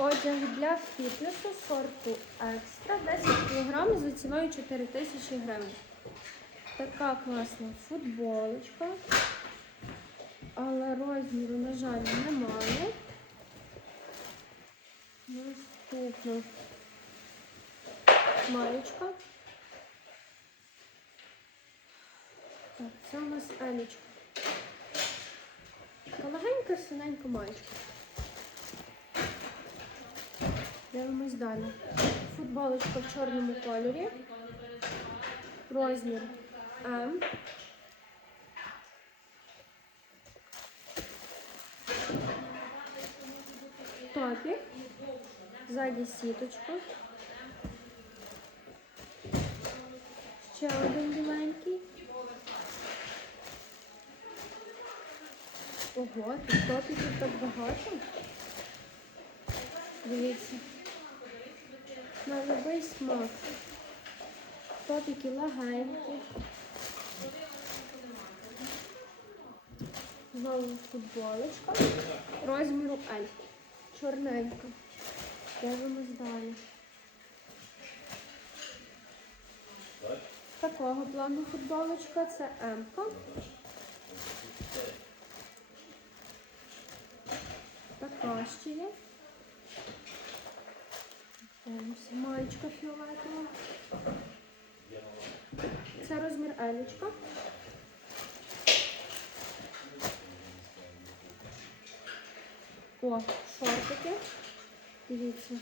Одяг для фітнесу сорту екстра 10 кг за ціною 4 тисячі гривень. Така класна футболочка, але розміру, на жаль, немає. Наступна маєчка. Так, це у нас Елічка. Така легенька, синенька маєчка. Дивимось далі. Футболочка в чорному кольорі. Розмір М. Топік. Ззаді сіточка. Ще один біленький. Ого, тут топіків так багато. Дивіться. На любий смак. Топіки легенькі. Знову футболочка. Розміру L. Чорненька. Дивимось далі. Такого плану футболочка це М. -ка. Така ще є. Маєчка фіолетова. Це розмір Елічка. О, шортики. Дивіться.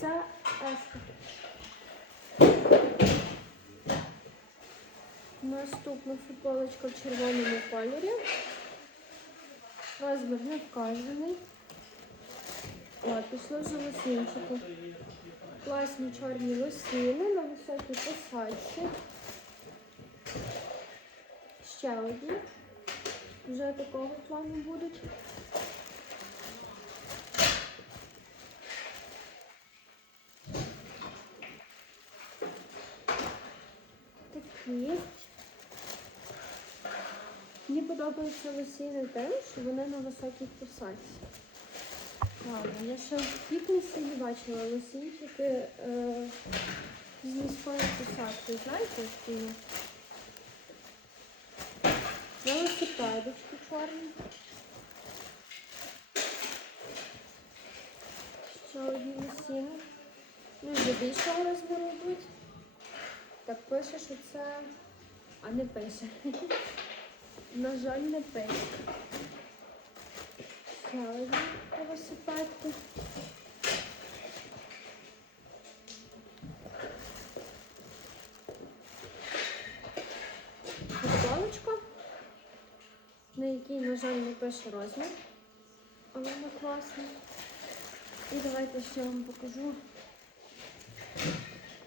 Це еска. Наступна футболочка в червоному кольорі. Розмір не вказаний. О, пішло вже лосінчику. Класні чорні лосіни на високій посадці. Ще одні. Вже такого плану будуть. Такі. Мені подобаються лосіни тим, що вони на високій посадці. Ладно, я ще в фітнесі не бачила лосінчики е, з низькою посадкою. Знаєте, які? є? Велосипедочки чорні. Ще одні лосіни. Ну, вже більшого розміру йдуть. Так пише, що це. А не пише. На жаль, не пише. Ще одні велосипедки. Футболочка, на якій, на жаль, не пише розмір, але вона класна. І давайте ще вам покажу.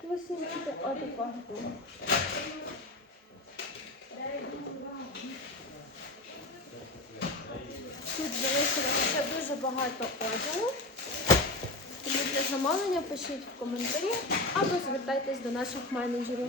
Лосінчики отакого плану. Тут залишилося ще дуже багато одягу. Тому для замовлення пишіть в коментарі або звертайтесь до наших менеджерів.